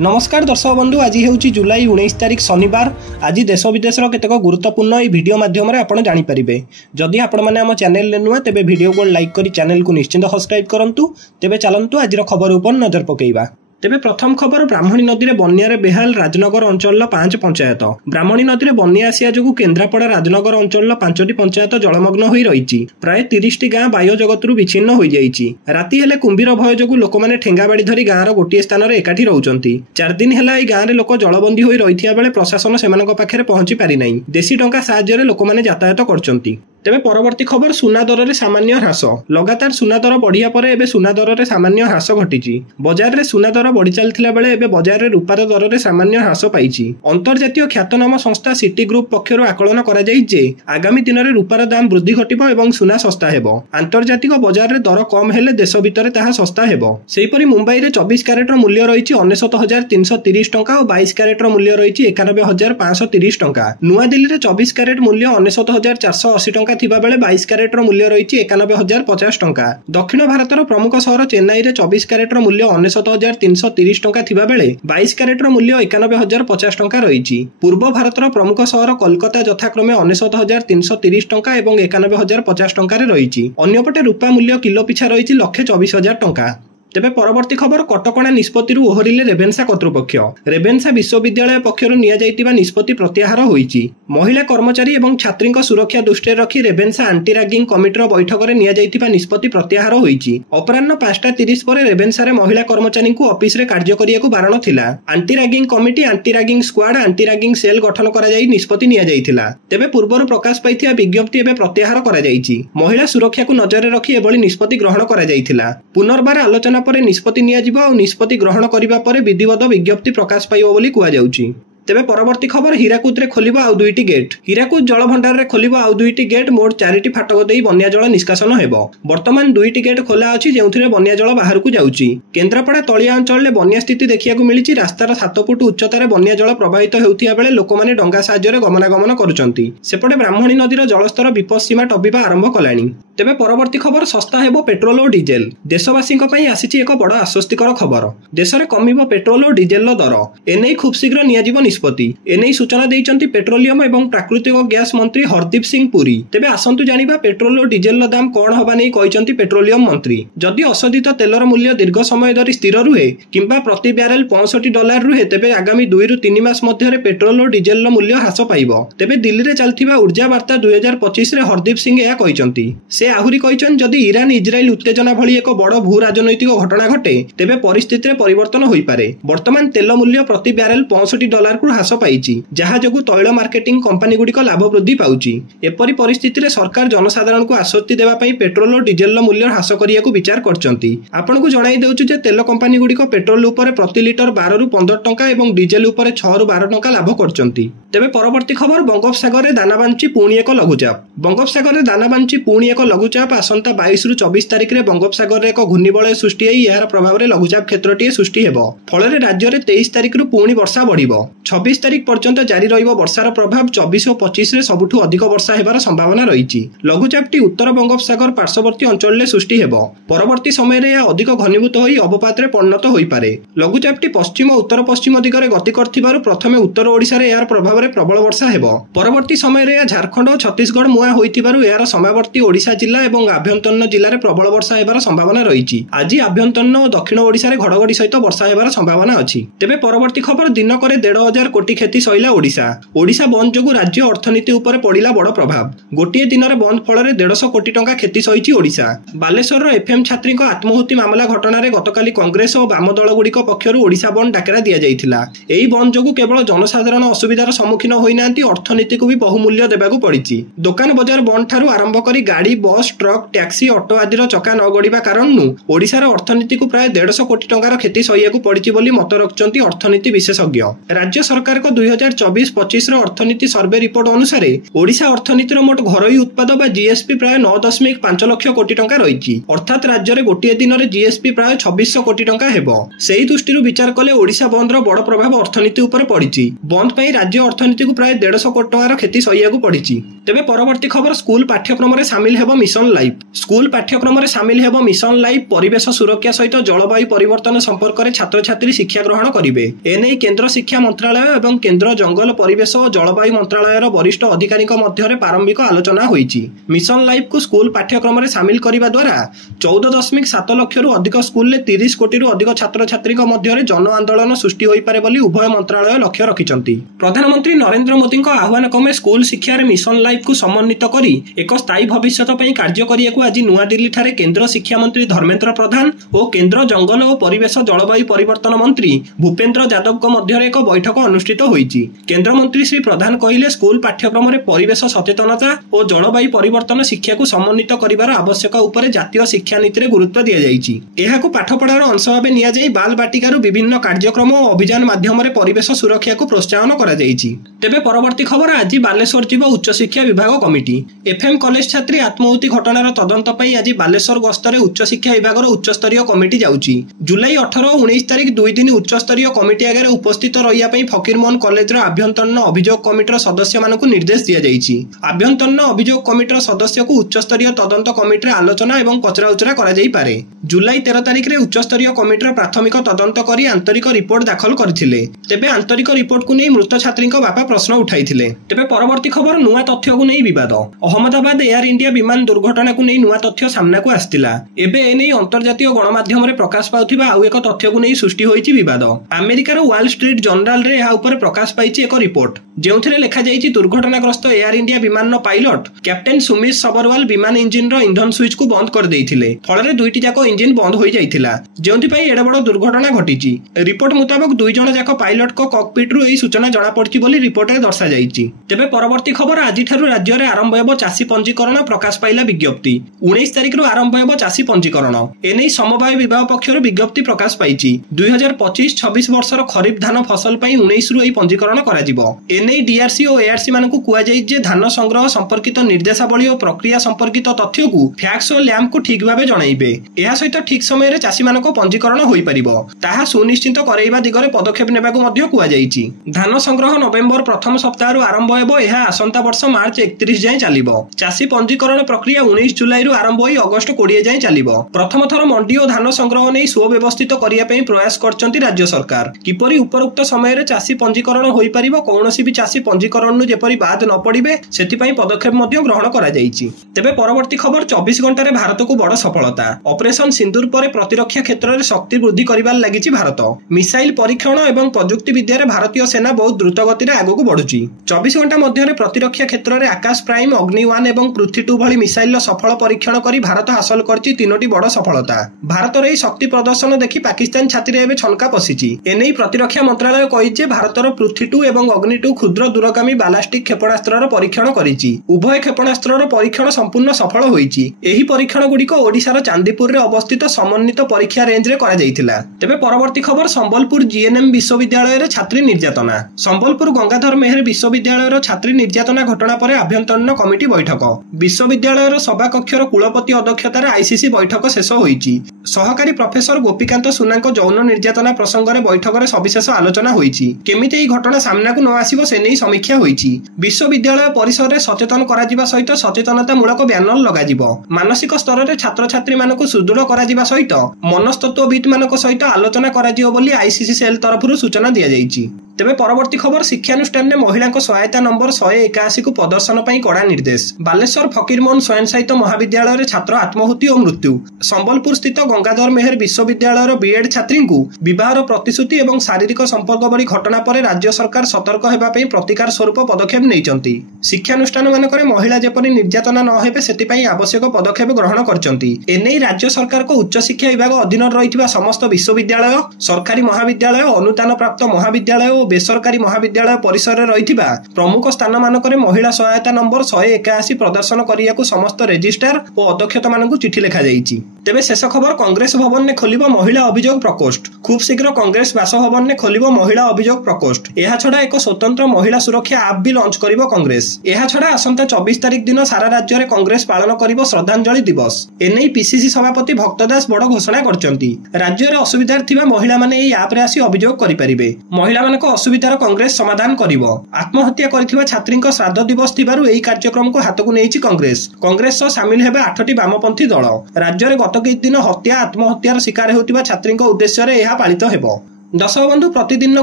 नमस्कार दर्शक बंधु, आज हूँ जुलाई 19 तारिख शनिवार। आज देश विदेश केतेक गुरुत्वपूर्ण यह वीडियो माध्यम आपड़ जानीपारे। जदि आपण मैंने आम चैनल नुआ तेज वीडियो को लाइक कर चैनल को निश्चिंत सब्सक्राइब करूँ। तेज चलतु आज खबर उपर नजर पकेइबा। तेबे प्रथम खबर, ब्राह्मणी नदी में बन्यारे बेहाल राजनगर अंचल 5 पंचायत। ब्राह्मणी नदी में बन्या आसिया जो केन्द्रापड़ा राजनगर अंचल 5टी पंचायत जलमग्न हो रही। प्राय 30टी गाँ बाह्य जगतरू विच्छिन्न हो जाइछि। राति हेले कुंभीर भय जो लोक मैंने ठेंगाबाड़ी धरी गाँव गोटे स्थान में एकाठी रहउछंती। 4 दिन है यह गाँव में लोक जलबंदी हो रही बेले प्रशासन सेमानक पाखरे पहुंची पारि नाही। देशी टंका साहाय्य लोक मैंने यातायात करछंती। तेबे परवर्ती खबर, सुना दर में सामान्य ह्रास। लगातार सुना दर बढ़िया पर एबे सुना दर में सामान्य ह्रास घटी। बजार में सुना दर बढ़ी चलथिला बेले एबे बजार में रूपार दर में सामान्य ह्रास पाइछि। अंतर्जातीय ख्यातनाम संस्था सिटी ग्रुप पक्षर आकलन करा जाय जे आगामी दिन में रूपार दाम वृद्धि घटिबो एवं सुना सस्ता हेबो। आंतर्जातिक बजार में दर कम हेले देश भितर ताहा सस्ता हेबो। सेहिपरि मुंबई में 24 क्यारेट मूल्य रही 69,330 टंका और 22 क्यारेट मूल्य रही 91,530 टंका। नुआ दिल्ली में 24 क्यारेट मूल्य 69,480 टंका थिबा बेले 22 क्यारेट मूल्य रही 91,050 टंका। दक्षिण भारतर प्रमुख सहर चेन्नई में 24 क्यारेट मूल्य 69,330 टंका थिबा बेले 22 क्यारेट मूल्य 91,050 टंका रही। पूर्व भारतर प्रमुख सहर कोलकाता यथाक्रमे 69,330 टंका और 91,050 टंका रही। अन्यपटे रूपा मूल्य किलो पिछा रही 1,24,000 टंका। तेबे परवर्ती खबर, कटकणा निष्पत्ति ओहरिले रेभेन्सा कर्तृपक्ष। रेभेन्सा विश्वविद्यालय पक्षर नियाଯାଇतिबा निष्पत्ति प्रत्याहार होईछि। महिला कर्मचारी एवं छात्री सुरक्षा दृष्टि रखी रेभेन्सा आंटी रैगिंग कमिटीर बैठक में नियाଯାଇतिबा निष्पत्ति प्रत्याहार होईछि। अपराह्न 5:30 पर रेभेन्सा रे महिला कर्मचारी को ऑफिस रे कार्य करियाकु बारण थिला। Anti ragging committee, anti ragging squad, anti ragging cell गठन करा जाई निष्पत्ति नियाଯାଇतिला। तेबे पूर्वरु प्रकाश पाइथिया विज्ञप्ति एबे प्रत्याहार करा जाईछि। महिला सुरक्षा को नजर रे रखी एबळी निष्पत्ति ग्रहण करा जाईतिला। पुनर्बार आलोचना पर निष्पत्ति नियाजिबो और निष्पत्ति ग्रहण करिबा परे विधिवत विज्ञप्ति प्रकाश पाइबो बोली कुआ जाउछि। तेबे परवर्ती खबर, हीराकुद रे खोलिबो आउ 2टी गेट। हीराकुद जल भंडार रे खोलिबो आउ 2टी गेट। मोट 4टी फाटक देई बन्या जल निष्कासन हेबो। वर्तमान 2टी गेट खोला अछि जेउथिरे बन्या जल बाहर को जाउछि। केन्द्रापड़ा तळिया अंचल रे बन्या स्थिति देखियाकु मिलिछि। रास्तार 7 फुट उच्चतार बन्या जल प्रवाहित हेउथिया बेले लोक माने डंगा साहाय्य रे गमनागमन करूछंती। सेपटे ब्राह्मणी नदीर जलस्तर विपद सीमा टबिबा आरंभ कलानी। तेबे परवर्ती खबर, सस्ता हेबो पेट्रोल और डीजेल। देशवासी आसीछि एक बड़ आश्वस्तिकर खबर। देश में कमिबो पेट्रोल और डीजेल दर। एने खूब शीघ्र नियाजिबो निष्पत्ति। एने सूचना दैछंती पेट्रोलियम एवं प्राकृतिक गैस मंत्री हरदीप सिंह पुरी। तेबे आसंतु जानिबा पेट्रोल और डीजेल दाम कोन हबा नै कहिसंती पेट्रोलियम मंत्री। जदि अशोधित तेलर मूल्य दीर्घ समय धरि स्थिर रुहे किंबा प्रति ब्यारेल $65 रुहे तेबे आगामी 2 ରୁ 3 मास मध्य पेट्रोल और डीजेल मूल्य ह्रास पाइबो। तेबे दिल्ली रे चलथिबा ऊर्जा वार्ता 2025 रे हरदीप सिंह यह कहिसंती। से आहुरी कहिसंती जदि ईरान इजराइल उत्तेजना भली एक बड़ भू राजनैतिक घटना घटे तेबे परिस्थिति रे परिवर्तन होई पारे। वर्तमान तेल मूल्य प्रति ब्यारेल $65 को ह्रास पाइछि, जहा जोगु तैल मार्केटिंग कंपनी गुडिक लाभ वृद्धि पाउछि। एपरि परिस्थिति रे सरकार जनसाधारण को आश्वस्ति देबा पई पेट्रोल और डीजेल मूल्य ह्रास करिया को विचार करछंती। आपन को जणाई देउछु जे तेल कंपनी गुडिक पेट्रोल ऊपर प्रति लिटर 12 ରୁ 15 टंका एवं डीजेल ऊपर 6 ରୁ 12 टंका लाभ करछंती। तेबे परवर्ती खबर, बंगोपसागर रे दाना बांची पुणी एक लघुचाप। बंगोपसागर रे दाना बांची पुणी एक लघुचाप। आसंता 22 ରୁ 24 तारिख रे बंगोपसागर रे एक घूर्णिबलय सृष्टि होई यार प्रभाव रे लघुचाप क्षेत्रटीए सृष्टि हेबो। फल रे राज्य रे 23 तारिख रु पुणी वर्षा बढ़िबो। 26 तारिख पर्यंत जारी रहिबो वर्षार प्रभाव। 24 और 25 रे सबुठु अधिक वर्षा हेबार संभावना रहिछि। लघुचापटी उत्तर बंगोपसागर पार्श्ववर्ती अंचल रे सृष्टि हेबो। परवर्ती समय रे या अधिक घनीभूत होई अवपात रे परिणत होई पारे। लघुचापटी पश्चिम उत्तर पश्चिम दिगरे गति करथिबारु प्रथमे उत्तर ओडिसा रे यार प्रभाव रे प्रबल वर्षा हेबो। परवर्ती समय रे झारखंड और छत्तीसगढ़ मुआ होइथिबारु यार समावर्ती ओडिसा जिल्ला एवं आभ्यंतरीण जिल्ला रे प्रबल वर्षा हेबार संभावना रहिछि। आज आभ्यंतरीण और दक्षिण ओडिसा रे घड़घड़ी सहित वर्षा हेबार संभावना अछि। तेबे परवर्ती खबर, दिनकरे 1,500 कोटी क्षति सहिला ओडिसा। ओडिशा बंद जोगु राज्य अर्थनीति ऊपर पड़िला बड़ प्रभाव। गोटिए दिन रे बंद फल रे 150 कोटी टंका क्षति सहिछि ओडिशा। बालेश्वर रो एफएम छात्री आत्महत्या मामला घटना रे गतकाली कांग्रेस और वाम दल गुडिक पक्षरु ओडिशा बंद डाकरा दिया जाइथिला। एही बंद जोगु केवल जनसाधारण असुविधार सम्मुखीन होई नांती, अर्थनीति को भी बहुमूल्य देबाकू पड़िछि। दुकान बजार बंद ठारू आरंभ करी गाड़ी, बस, ट्रक, टैक्सी, ऑटो आदिर चका न गड़िबा कारण ओडिशार अर्थनीति को प्राय 150 कोटी टंकार क्षति सहियाकू पड़िछि बोली मत रखिसंती अर्थनीति विशेषज्ञ। राज्य सरकार को 2024-25 रो अर्थनीति सर्वे रिपोर्ट अनुसार ओडिशा अर्थनीतिर मोट घरोई उत्पाद बा जीएसपी प्राय 9.5 लाख कोटी टंका रहिछि। अर्थात राज्य रे गोटिए दिन रे जीएसपी प्राय 2600 कोटी टंका हेबो। सेही दृष्टिरु विचार कले ओडिशा बंद रो बड़ प्रभाव अर्थनीति ऊपर पड़िछि। बंद पई राज्य अर्थनीति को प्राय 150 कोटी टंकार क्षति सहियाकू पड़िछि। तेबे परवर्ती खबर, स्कूल पाठ्यक्रम रे शामिल हेबो मिशन लाइफ। स्कूल पाठ्यक्रम में सामिल हेब मिशन लाइफ परिवेश सुरक्षा सहित जलवायु परिवर्तन संपर्क में छात्र छात्री शिक्षा ग्रहण करेंगे। एने केंद्र शिक्षा मंत्रालय और केंद्र जंगल परिवेश और जलवायु मंत्रालय वरिष्ठ अधिकारी मध्य प्रारंभिक आलोचना होईची। मिशन लाइफ को स्कूल पाठ्यक्रम में सामिल करने द्वारा 14.7 लाख अधिक स्कूल 30 कोटी अधिक छात्र छात्री मध्य जन आंदोलन सृष्टि हो पारे बोली उभय मंत्रालय लक्ष्य रखिछंती। प्रधानमंत्री नरेंद्र मोदी आह्वान क्रमे स्कूल शिक्षा मिशन लाइफ को समन्वित करी एक स्थायी भविष्य कार्य करिया आज नुआदिल्ली ठारे केंद्र शिक्षा मंत्री धर्मेंद्र प्रधान और केंद्र जंगल और परिवेश जलवायु परिवर्तन मंत्री भूपेन्द्र यादव मध्य एक बैठक अनुष्ठित होईची। केंद्र मंत्री श्री प्रधान कहले स्कूल पाठ्यक्रम में परिवेश सचेतनता और जलवायु परिवर्तन शिक्षा को समन्वित करिवार आवश्यकता उपरे जातीय शिक्षा नीति में गुरुत्व दिया जायछि। एहाकु पाठपढ़ार अंश भाव निया जाई बाल बाटिकार विभिन्न कार्यक्रम और अभियान माध्यम परिवेश सुरक्षा को प्रोत्साहन करा जायछि। तेबे परवर्ती खबर आज बालेश्वर जीव उच्च शिक्षा विभाग कमिटी। एफएम कॉलेज छात्री आत्महत्या घटनार तदंत पई आज बालेश्वर गस्तरे उच्च शिक्षा विभाग उच्च स्तरीय कमिटी जाउछि। जुलाई 18-19 तारिख 2 दिन उच्च स्तरीय कमिटी आगे उपस्थित रहिया पई फकीरमोहन कॉलेज अभ्यंतरण अभियोग कमिटीर सदस्य मानकु निर्देश दिया जायछि। अभ्यंतरण अभियोग कमिटीर सदस्य को उच्च स्तरीय तदंत कमिटीर आलोचना एवं पचराउचरा करा जाई पारे। जुलाई 13 तारिख रे उच्च स्तरीय कमिटीर प्राथमिक तदंत करी आंतरिक रिपोर्ट दाखल करथिले। तेबे आंतरिक रिपोर्ट को नै मृत छात्रीक बापा प्रश्न उठाइथिले। तेबे परवर्ती खबर नुआ तथ्य को नै विवाद। अहमदाबाद एयर इंडिया विमान दुर्घटना को नै नुआ तथ्य सामना को आस्तिला। एबे ए नै अंतर्जातीय गणमाध्यम रे प्रकाश पाउथिबा आउ एक तथ्य को नै सृष्टि होईची विवाद। अमेरिकार वॉल स्ट्रीट जर्नल रे एहा ऊपर प्रकाश पाइची एक रिपोर्ट जेउथिरे लेखा जाईची दुर्घटनाग्रस्त एयर इंडिया विमान पायलट कैप्टेन सुमित सबरवाल विमान इंजिन रो इंधन स्विच को बंद कर देइथिले। फଳରେ दुईटी जाक इंजिन बंद हो जाइथिला जेउथि पई एडा बड़ दुर्घटना घटिची। रिपोर्ट मुताबिक दुई जण जाक पायलट को कॉकपिट रु एई सूचना जणा पड़ची बोली रिपोर्ट रे दर्शा जाईची। तेबे परवर्ती खबर आज ठारु राज्य रे आरंभ हेबो चासी पंजीकरण प्रकाश पाइला विज्ञप्ति। 19 तारिख रु आरंभ हेबो चासी पंजीकरण। एनै समवाय विभाग पक्षरु विज्ञप्ति प्रकाश पाइची। 2025-26 वर्षर खरीफ धान फसल पई 19 रु एई पंजीकरण करा जिवो। एनै डीआरसी और एआरसी मानकु कुआ जाई जे धान संग्रह संपर्कित निर्देशावली और प्रक्रिया संपर्कित तथ्य को फैक्स और लैम्प को ठीक भाबे जणाइबे। एहा सहित ठीक समय रे चासी मानको पंजीकरण होई परिबो ताहा सुनिश्चित करैबा दिगरे पदक्षेप नेबाको मध्य कुआ जाईची। धान संग्रह नवेम्बर प्रथम सप्ताह रु आरंभ हेबो। एहा आसंता वर्ष मार्च 31 जाय चलिबो। चासी पंजीकरण प्रक्रिया 19 जुलाई रु आरंभ होई अगस्त 20 जाय चलिबो। प्रथम थर मंडी और धान संग्रह नै सुव्यवस्थित करिया पई प्रयास करचंती राज्य सरकार। किपरि उपरोक्त समय रे चासी पंजीकरण होई परिबो कोनोसी भी चासी पंजीकरण नु जेपरि बाद न पड़िबे सेति पई पदक्षेप मध्य ग्रहण करा जाईची। तेबे परवर्ती खबर 24 घंटा रे भारत को बड़ सफलता। ऑपरेशन सिंदूर पर प्रतिरक्षा क्षेत्र में शक्ति वृद्धि करिबार लागिची भारत। मिसाइल परीक्षण एवं प्रजुक्ति विद्या रे भारतीय सेना बहुत द्रुत गति रे आगो को बढ़ुची। 24 घंटा मध्य रे प्रतिरक्षा क्षेत्र में आकाश प्राइम अग्नि 1 एवं पृथ्वी 2 भली मिसाइल सफल परीक्षण करी भारत हासिल करची 3टी बड़ सफलता। भारत रे शक्ति प्रदर्शन देखि पाकिस्तान छाती रे एबे छनका पसिची। एनै प्रतिरक्षा मंत्रालय कहिचे भारतर पृथ्वी 2 एवं अग्नि 2 क्षुद्र दूरगामी बालास्टिक क्षेपणास्त्रर परीक्षण करिची। उभय क्षेपणास्त्रर परीक्षण संपूर्ण सफल होईची। एही परीक्षण गुडीको ओडिशार चांदीपुर रे अवस्थित समन्वित परीक्षा रेंज रे करा जायतिला। तेबे परवर्ती खबर संबलपुर जीएनएम विश्वविद्यालय रे छात्री निर्यातना। संबलपुर गंगाधर मेहर विश्वविद्यालय रो छात्री निर्यातना घटना पर अभ्यंतरण कमिटी बैठक। विश्वविद्यालय रो सभा कक्षर कुलपति अध्यक्षतार आईसीसी बैठक शेष होईची। सहकारी प्रोफेसर गोपीकांत सुनांक यौन निर्यातना प्रसंग रे बैठक रे सविशेष आलोचना होईची। केमिति एई घटना सामना को न आसीबो से नै समीक्षा होईची। विश्वविद्यालय परिसर रे सचेतन करा जिबा सहित सचेतनतामूलक ब्यानर लगा जिवो। मानसिक स्तर रे छात्र छात्री मानक सुदृढ़ करा जिबा सहित मनस्तत्वविद मानक सहित आलोचना करा जिवो बोली आईसीसी सेल तरफरु सूचना दिया जाईची। तेबे परवर्ती खबर शिक्षानुष्ठान में महिला सहायता नंबर 181 को प्रदर्शन पर कड़ा निर्देश। बालेश्वर फकीरमोहन स्वयं सहित महाविद्यालय रे छात्र आत्महत्या और मृत्यु। संबलपुर स्थित गंगाधर मेहर विश्वविद्यालय बीएड छात्री को विवाहर प्रतिश्रुति एवं शारीरिक संपर्क भली घटना पर राज्य सरकार सतर्क हेबा पई प्रतिकार स्वरूप पदक्षेप नैचंती। शिक्षानुष्ठान मानकरे महिला जेपरि निर्यातना न हेबे सेति पई आवश्यक पदक्षेप ग्रहण करचंती। एनै राज्य सरकार को उच्च शिक्षा विभाग अधीन रहिथिबा समस्त विश्वविद्यालय, सरकारी महाविद्यालय, अनुदान प्राप्त महाविद्यालय और बेसरकारी महाविद्यालय परिसर में रही प्रमुख स्थान मानक महिला सहायता नंबर 181 प्रदर्शन करिया को समस्त रेजिस्ट्रार और अध्यक्ष मानक चिठी लिखा जाइछि। तेबे शेष खबर कांग्रेस भवन ने खोलिबो महिला अभियोग प्रकोष्ठ। खूब शीघ्र कांग्रेस बासभवन ने खोलिबो महिला अभियोग प्रकोष्ठ। एहा छडा एक स्वतंत्र महिला सुरक्षा ऐप भी लॉन्च करिबो कांग्रेस। एहा छडा आसंता 24 तारिख दिन सारा राज्य रे कांग्रेस पालन करिबो श्रद्धांजलि दिवस। एनै पीसीसी सभापति भक्तदास बड़ घोषणा करचंती। राज्य रे असुविधा थिबा महिला माने एई ऐप रे आसी अभियोग करि परिबे। महिला मानक असुविधार कांग्रेस समाधान करिबो। आत्महत्या करिथिबा छात्रीक श्राद्ध दिवस थिबारु एई कार्यक्रम को हाथ को नेइछि कांग्रेस। कांग्रेस सह शामिल हेबे 8टी वामपंथी दल। राज्य रे गत किछि दिन हत्या आत्महत्यार शिकार हेउतिबा छात्रीक उद्देश्य रे एहा पालित हेबो। दर्शक बंधु प्रतिदिन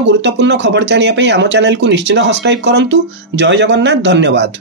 गुरुत्वपूर्ण खबर जानिया पई आम चैनल को निश्चित सब्सक्राइब करंतु। जय जगन्नाथ, धन्यवाद।